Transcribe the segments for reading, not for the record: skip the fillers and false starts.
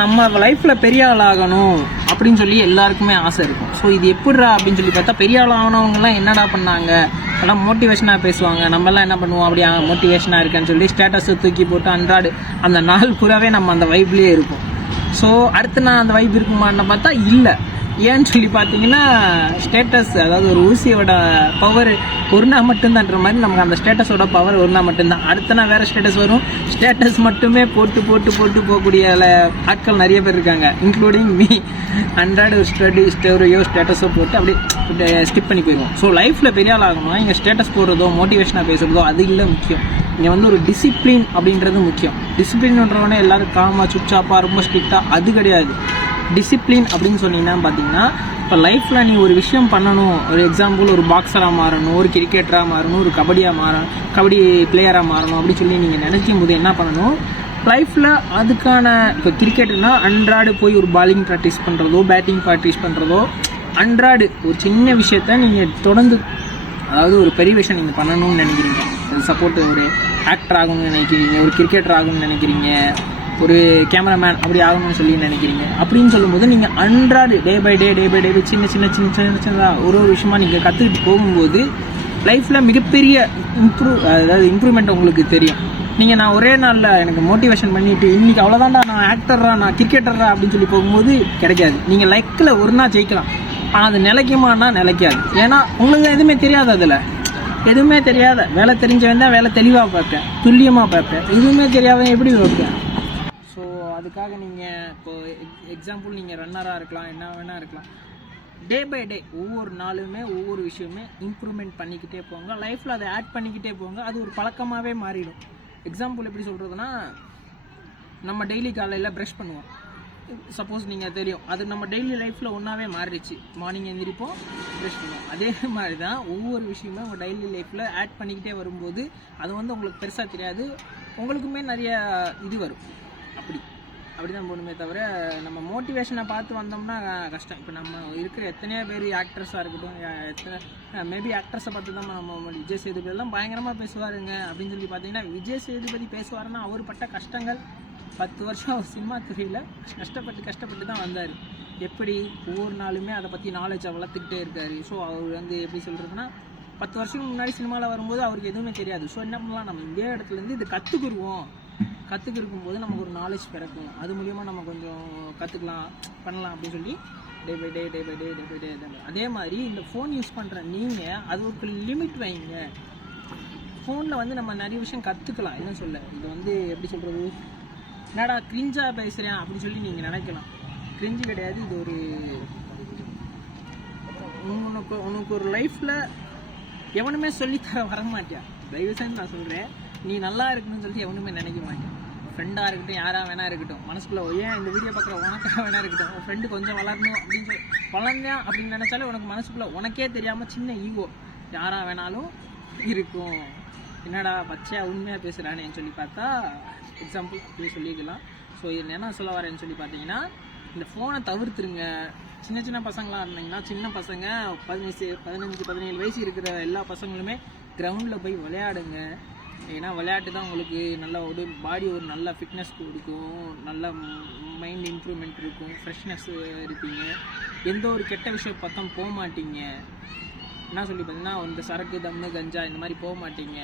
நம்ம லைஃப்பில் பெரிய ஆள் ஆகணும் அப்படின்னு சொல்லி எல்லாருக்குமே ஆசை இருக்கும். ஸோ இது எப்படிரா அப்படின்னு சொல்லி பார்த்தா, பெரிய ஆள் ஆனவங்கலாம் என்னடா பண்ணாங்க, எல்லாம் மோட்டிவேஷனாக பேசுவாங்க. நம்மலாம் என்ன பண்ணுவோம், அப்படியே மோட்டிவேஷனாக இருக்குன்னு சொல்லி ஸ்டேட்டஸை தூக்கி போட்டு அன்றாடு அந்த நாள் பூராவே நம்ம அந்த வைப்லேயே இருப்போம். ஸோ அடுத்து நான் அந்த வைப் இருக்குமான்னு பார்த்தா இல்லை. ஏன்னு சொல்லி பார்த்தீங்கன்னா, ஸ்டேட்டஸ், அதாவது ஒரு ஊசியோட பவர் ஒரு நாள் மட்டும்தான்ற மாதிரி நமக்கு அந்த ஸ்டேட்டஸோட பவர் ஒரு நாள் மட்டும்தான். அடுத்த நாள் வேறு ஸ்டேட்டஸ் வரும். ஸ்டேட்டஸ் மட்டுமே போட்டு போட்டு போட்டு போகக்கூடிய ஆட்கள் நிறைய பேர் இருக்காங்க, இன்க்ளூடிங் மீ. அன்றாடு ஒரு ஸ்டோரியோ ஸ்டேட்டஸோ போட்டு அப்படியே ஸ்கிப் பண்ணி போயிடுவோம். ஸோ லைஃப்பில் பெரிய ஆள் ஆகணும்னா இங்கே ஸ்டேட்டஸ் போடுறதோ மோட்டிவேஷனாக பேசுகிறதோ அது இல்லை முக்கியம். இங்கே வந்து ஒரு டிசிப்ளின் அப்படின்றது முக்கியம். டிசிப்ளின்ன்றவொடனே எல்லோரும் காமாக சுப்சாப்பாக ரொம்ப ஸ்ட்ரிக்டாக அது கிடையாது. டிசிப்ளின் அப்படின்னு சொன்னீங்கன்னா பார்த்தீங்கன்னா, இப்போ லைஃப்பில் நீ ஒரு விஷயம் பண்ணணும், ஒரு எக்ஸாம்பிள் ஒரு பாக்ஸராக மாறணும், ஒரு கிரிக்கெட்டராக மாறணும், ஒரு கபடி பிளேயராக மாறணும் அப்படின்னு சொல்லி நீங்கள் நினைக்கும் போது என்ன பண்ணணும், லைஃப்பில் அதுக்கான இப்போ கிரிக்கெட்டுனா அன்றாடு போய் ஒரு பாலிங் ப்ராக்டிஸ் பண்ணுறதோ பேட்டிங் ப்ராக்டிஸ் பண்ணுறதோ, அன்றாடு ஒரு சின்ன விஷயத்த நீங்கள் தொடர்ந்து, அதாவது ஒரு பெரிய விஷயம் நீங்கள் பண்ணணும்னு நினைக்கிறீங்க, சப்போர்ட் ஒரு ஆக்டர் ஆகணும்னு நினைக்கிறீங்க, ஒரு கிரிக்கெட்டர் ஆகணும்னு நினைக்கிறீங்க, ஒரு கேமராமேன் அப்படி ஆகணும்னு சொல்லி நினைக்கிறீங்க அப்படின்னு சொல்லும்போது, நீங்கள் அன்றாடு டே பை டே சின்ன சின்னதாக ஒரு விஷயமா நீங்கள் கற்றுக்கிட்டு போகும்போது லைஃப்பில் மிகப்பெரிய இம்ப்ரூவ்மெண்ட் உங்களுக்கு தெரியும். நீங்கள் நான் ஒரே நாளில் எனக்கு மோட்டிவேஷன் பண்ணிவிட்டு இன்றைக்கி அவ்வளோதான்டா நான் ஆக்டர்ரா நான் கிரிக்கெட்டர்ரா அப்படின்னு சொல்லி போகும்போது கிடைக்காது. நீங்கள் லைக்கில் ஒரு நாள் ஜெயிக்கலாம், ஆனால் அது நிலைக்குமானா நிலைக்காது. ஏன்னா உங்களுக்கு எதுவுமே தெரியாது, அதில் எதுவுமே தெரியாத வேலை தெரிஞ்சவன் தான் வேலை தெளிவாக பார்ப்பேன், துல்லியமாக பார்ப்பேன். எதுவுமே தெரியாத எப்படி வைப்பேன். ஸோ அதுக்காக நீங்கள் இப்போது எக்ஸாம்பிள் நீங்கள் ரன்னராக இருக்கலாம், என்ன வேணால் இருக்கலாம். டே பை டே ஒவ்வொரு நாளுமே ஒவ்வொரு விஷயமே இம்ப்ரூவ்மெண்ட் பண்ணிக்கிட்டே போங்க. லைஃப்பில் அதை ஆட் பண்ணிக்கிட்டே போங்க. அது ஒரு பழக்கமாகவே மாறிடும். எக்ஸாம்பிள் எப்படி சொல்கிறதுனா, நம்ம டெய்லி காலையில் ப்ரஷ் பண்ணுவோம். சப்போஸ் நீங்கள் தெரியும், அது நம்ம டெய்லி லைஃப்பில் ஒன்றாவே மாறிடுச்சு. மார்னிங் எழுந்திரிப்போம், ப்ரஷ் பண்ணுவோம். அதே மாதிரி தான் ஒவ்வொரு விஷயமே உங்கள் டெய்லி லைஃப்பில் ஆட் பண்ணிக்கிட்டே வரும்போது அது வந்து உங்களுக்கு பெருசாக தெரியாது, உங்களுக்குமே நிறைய இது வரும். அப்படி தான் போகணுமே தவிர நம்ம மோட்டிவேஷனை பார்த்து வந்தோம்னா கஷ்டம். இப்போ நம்ம இருக்கிற எத்தனையோ பேர் ஆக்ட்ரஸாக இருக்கட்டும், மேபி ஆக்ட்ரஸை பார்த்து தான் நம்ம விஜய் சேதுபதியெல்லாம் பயங்கரமாக பேசுவாருங்க அப்படின்னு சொல்லி பார்த்தீங்கன்னா, விஜய் சேதுபதி பேசுவாருன்னா அவர் பட்ட கஷ்டங்கள் 10 வருஷம் அவர் சினிமா துறையில் கஷ்டப்பட்டு தான் வந்தார். எப்படி ஒவ்வொரு நாளுமே அதை பற்றி நாலேஜை வளர்த்துக்கிட்டே இருக்கார். ஸோ அவர் வந்து எப்படி சொல்கிறதுனா, 10 வருஷத்துக்கு முன்னாடி சினிமாவில் வரும்போது அவருக்கு எதுவுமே தெரியாது. ஸோ என்ன பண்ணலாம், நம்ம இதே இடத்துலேருந்து இது கற்றுக்கிருக்கும் போது நமக்கு ஒரு நாலேஜ் பிறக்கும். அது மூலிமா நம்ம கொஞ்சம் கற்றுக்கலாம், பண்ணலாம் அப்படின்னு சொல்லி டே பை டே. அதே மாதிரி இந்த ஃபோன் யூஸ் பண்ணுற நீங்கள் அது ஒரு லிமிட் வைங்க. ஃபோனில் வந்து நம்ம நிறைய விஷயம் கற்றுக்கலாம். என்ன சொல்ல, இது வந்து எப்படி சொல்கிறது, என்னடா கிரிஞ்சாக பேசுகிறேன் அப்படின்னு சொல்லி நீங்கள் நினைக்கலாம். கிரிஞ்சு கிடையாது, இது ஒரு உனக்கு ஒரு லைஃப்பில் எவனுமே சொல்லித்தர வரமாட்டியா. தயவு செஞ்சு நான் சொல்கிறேன், நீ நல்லா இருக்கணும்னு சொல்லிட்டு எவனுமே நினைக்க மாட்டேன். ஃப்ரெண்டாக இருக்கட்டும், யாராக வேணா இருக்கட்டும், மனசுக்குள்ளே ஏன் இந்த வீடியோ பார்க்குற உனக்காக வேணா இருக்கட்டும், உன் ஃப்ரெண்டு கொஞ்சம் வளரணும் அப்படின்னு சொல்லி வளர்ந்தேன் அப்படின்னு நினச்சாலே உனக்கு மனசுக்குள்ளே உனக்கே தெரியாமல் சின்ன ஈகோ யாராக வேணாலும் இருக்கும். என்னடா பச்சையாக உண்மையாக பேசுகிறானேன்னு சொல்லி பார்த்தா எக்ஸாம்பிள் அப்படி சொல்லிக்கலாம். ஸோ இது என்ன சொல்ல வரேன்னு சொல்லி பார்த்தீங்கன்னா, இந்த ஃபோனை தவிர்த்துருங்க. சின்ன பசங்களாக இருந்தீங்கன்னா, சின்ன பசங்க 15-17 வயசு இருக்கிற எல்லா பசங்களுமே கிரவுண்டில் போய் விளையாடுங்க. ஏன்னா விளையாட்டு தான் உங்களுக்கு நல்ல ஒரு பாடி, ஒரு நல்ல ஃபிட்னஸ் கொடுக்கும், நல்ல மைண்ட் இம்ப்ரூவ்மெண்ட் இருக்கும், ஃப்ரெஷ்னஸ் இருப்பீங்க, எந்த ஒரு கெட்ட விஷயம் பக்கம் போக மாட்டீங்க. என்ன சொல்லி பார்த்தீங்கன்னா, இந்த சரக்கு தம்மு கஞ்சா இந்த மாதிரி போக மாட்டீங்க.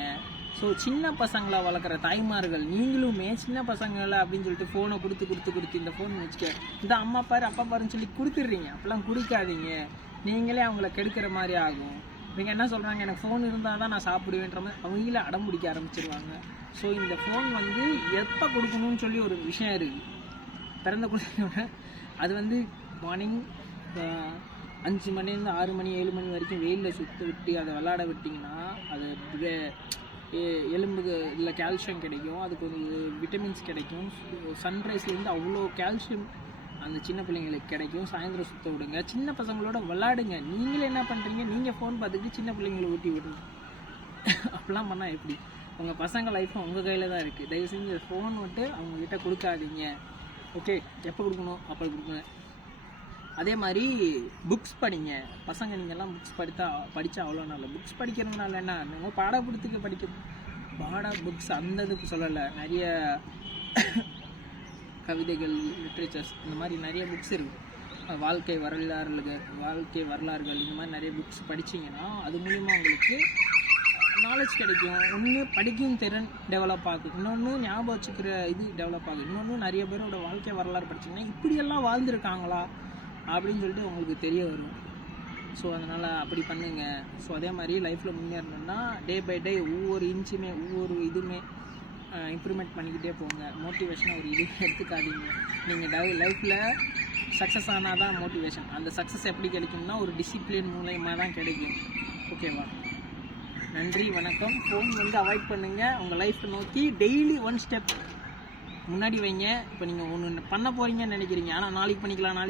ஸோ சின்ன பசங்களை வளர்க்குற தாய்மார்கள் நீங்களுமே சின்ன பசங்களை அப்படின்னு சொல்லிட்டு ஃபோனை கொடுத்து இந்த ஃபோன் வச்சுக்க, இந்த அம்மா பாரு அப்பா பாருன்னு சொல்லி கொடுத்துட்றீங்க. அப்போல்லாம் கொடுக்காதீங்க, நீங்களே அவங்கள கெடுக்கிற மாதிரி ஆகும். இவங்க என்ன சொல்கிறாங்க, எனக்கு ஃபோன் இருந்தால் தான் நான் சாப்பிடுவேன்ற மாதிரி அவங்கள அடம் பிடிக்க ஆரம்பிச்சிருவாங்க. ஸோ இந்த ஃபோன் வந்து எப்போ கொடுக்கணும்னு சொல்லி ஒரு விஷயம் இருக்குது. பிறந்த குழந்தையோட அது வந்து மார்னிங் 5 மணிலேருந்து 6 மணி 7 மணி வரைக்கும் வெயிலில் சுற்ற விட்டு அதை விளாட விட்டிங்கன்னா அது எலும்புக்கு இல்லை கால்சியம் கிடைக்கும், அதுக்கு ஒரு விட்டமின்ஸ் கிடைக்கும். சன்ரைஸ்லேருந்து அவ்வளோ கால்சியம் அந்த சின்ன பிள்ளைங்களுக்கு கிடைக்கும். சாயந்தரம் சுற்ற விடுங்க, சின்ன பசங்களோட விளாடுங்க. நீங்களே என்ன பண்ணுறீங்க, நீங்கள் ஃபோன் பார்த்துட்டு சின்ன பிள்ளைங்களை ஊட்டி விடுங்க. அப்படிலாம் பண்ணால் எப்படி, உங்கள் பசங்க லைஃப்பும் உங்கள் கையில் தான் இருக்குது. தயவு செஞ்சு ஃபோன் விட்டு அவங்கக்கிட்ட கொடுக்காதீங்க. ஓகே, எப்போ கொடுக்கணும் அப்போ கொடுங்க. அதே மாதிரி புக்ஸ் படிங்க. பசங்க நீங்கள்லாம் புக்ஸ் படித்தா அவ்வளோ நல்ல. புக்ஸ் படிக்கிறதுனால என்ன, நீங்கள் பாட புக்ஸ் அந்த இதுக்கு சொல்லலை, நிறைய கவிதைகள், லிட்ரேச்சர்ஸ், இந்த மாதிரி நிறைய புக்ஸ் இருக்குது. வாழ்க்கை வரலாறுகள் இந்த மாதிரி நிறைய புக்ஸ் படிச்சிங்கன்னா அது மூலிமா உங்களுக்கு நாலேஜ் கிடைக்கும். ஒன்று படிக்கும் திறன் டெவலப் ஆகும், இன்னொன்று ஞாபகம் வச்சுக்கிற இது டெவலப் ஆகும், இன்னொன்று நிறைய பேரோட வாழ்க்கை வரலாறு படிச்சிங்கன்னா இப்படியெல்லாம் வாழ்ந்துருக்காங்களா அப்படின்னு சொல்லிட்டு உங்களுக்கு தெரிய வரும். ஸோ அதனால் அப்படி பண்ணுங்கள். ஸோ அதே மாதிரி லைஃப்பில் முன்னேறணுன்னா டே பை டே ஒவ்வொரு இன்ச்சுமே ஒவ்வொரு இதுவுமே இம்ப்ரூவ்மெண்ட் பண்ணிக்கிட்டே போங்க. மோட்டிவேஷனாக ஒரு இது எடுத்துக்காதீங்க. நீங்கள் லைஃப்பில் சக்ஸஸ் ஆனால் தான் மோட்டிவேஷன். அந்த சக்ஸஸ் எப்படி கிடைக்கும்னா ஒரு டிசிப்ளின் மூலயமா தான் கிடைக்கும். ஓகேவா? நன்றி, வணக்கம். ஃபோன் அவாய்ட் பண்ணுங்கள். உங்கள் லைஃப்பை நோக்கி டெய்லி 1 ஸ்டெப் முன்னாடி வைங்க. இப்போ நீங்கள் ஒன்று பண்ண போகிறீங்கன்னு நினைக்கிறீங்க, ஆனால் நாளைக்கு பண்ணிக்கலாம்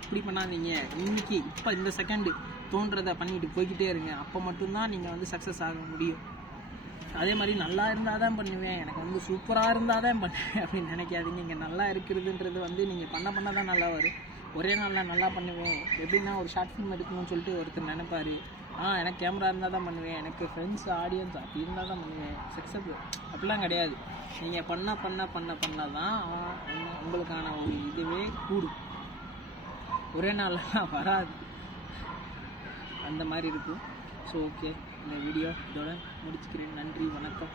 அப்படி பண்ணாதீங்க. இன்றைக்கி இப்போ இந்த செகண்டு தோன்றதை பண்ணிட்டு போய்கிட்டே இருங்க. அப்போ மட்டும்தான் நீங்கள் சக்ஸஸ் ஆக முடியும். அதே மாதிரி நல்லா இருந்தால் தான் பண்ணுவேன், எனக்கு சூப்பராக இருந்தால் தான் பண்ணுவேன் அப்படின்னு நினைக்காதீங்க. இங்கே நல்லா இருக்கிறதுன்றது நீங்கள் பண்ண தான் நல்லா வரும். ஒரே நாளில் நல்லா பண்ணுவேன் எப்படின்னா ஒரு ஷார்ட் ஃபிலிம் எடுக்கணும்னு சொல்லிட்டு ஒருத்தர் நினைப்பார். எனக்கு கேமரா இருந்தால் தான் பண்ணுவேன், எனக்கு ஃப்ரெண்ட்ஸ் ஆடியன்ஸ் அப்படி இருந்தால் தான் பண்ணுவேன், சக்ஸஸ் அப்படிலாம் கிடையாது. நீங்கள் பண்ண தான் உங்களுக்கான ஒரு இதுவே கூடும். ஒரே நாள்லாம் வராது, அந்த மாதிரி இருக்கும். ஸோ ஓகே, இந்த வீடியோ இதோட முடிச்சுக்கிறேன். நன்றி, வணக்கம்.